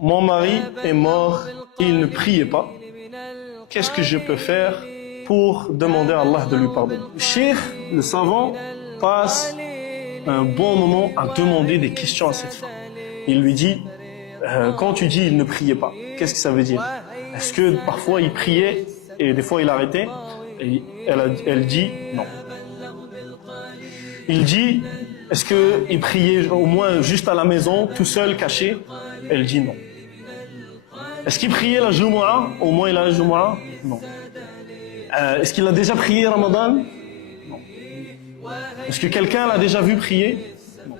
Mon mari est mort et il ne priait pas. Qu'est-ce que je peux faire pour demander à Allah de lui pardonner? Le cheikh, le savant, passe un bon moment à demander des questions à cette femme. Il lui dit, quand tu dis il ne priait pas, qu'est-ce que ça veut dire? Est-ce que parfois il priait et des fois il arrêtait? Et elle dit non. Il dit, est-ce qu'il priait au moins juste à la maison, tout seul, caché? Elle dit non. Est-ce qu'il priait la Jumu'ah? Au moins il a la Jumu'ah? Non. Est-ce qu'il a déjà prié Ramadan? Non. Est-ce que quelqu'un l'a déjà vu prier? Non.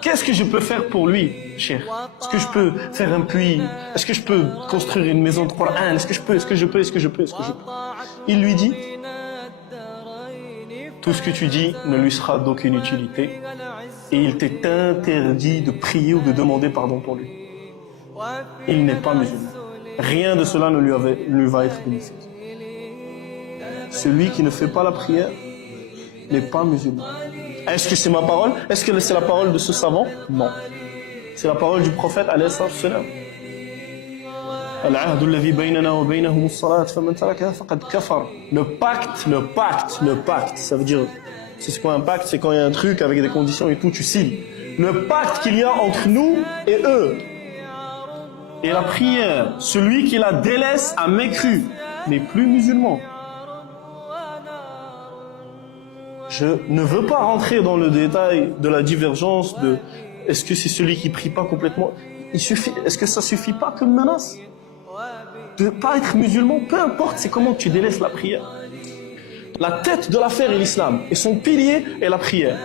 Qu'est-ce que je peux faire pour lui, cher? Est-ce que je peux faire un puits? Est-ce que je peux construire une maison de Coran? Est-ce que je peux? Il lui dit, tout ce que tu dis ne lui sera d'aucune utilité et il t'est interdit de prier ou de demander pardon pour lui. Il n'est pas musulman. Rien de cela ne lui va être bénéfique. Celui qui ne fait pas la prière n'est pas musulman. Est-ce que c'est ma parole? Est-ce que c'est la parole de ce savant? Non. C'est la parole du prophète alayhi salam. Le pacte, ça veut dire, c'est quoi un pacte? C'est quand il y a un truc avec des conditions et tout, tu signes. Le pacte qu'il y a entre nous et eux. Et la prière, celui qui la délaisse a mécru, n'est plus musulman. Je ne veux pas rentrer dans le détail de la divergence de est-ce que c'est celui qui prie pas complètement. Est-ce que ça suffit pas comme menace de ne pas être musulman? Peu importe, c'est comment tu délaisses la prière. La tête de l'affaire est l'islam et son pilier est la prière.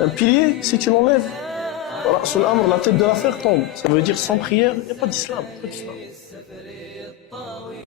Un pilier, si tu l'enlèves, la tête de l'affaire tombe. Ça veut dire sans prière, il n'y a pas d'islam.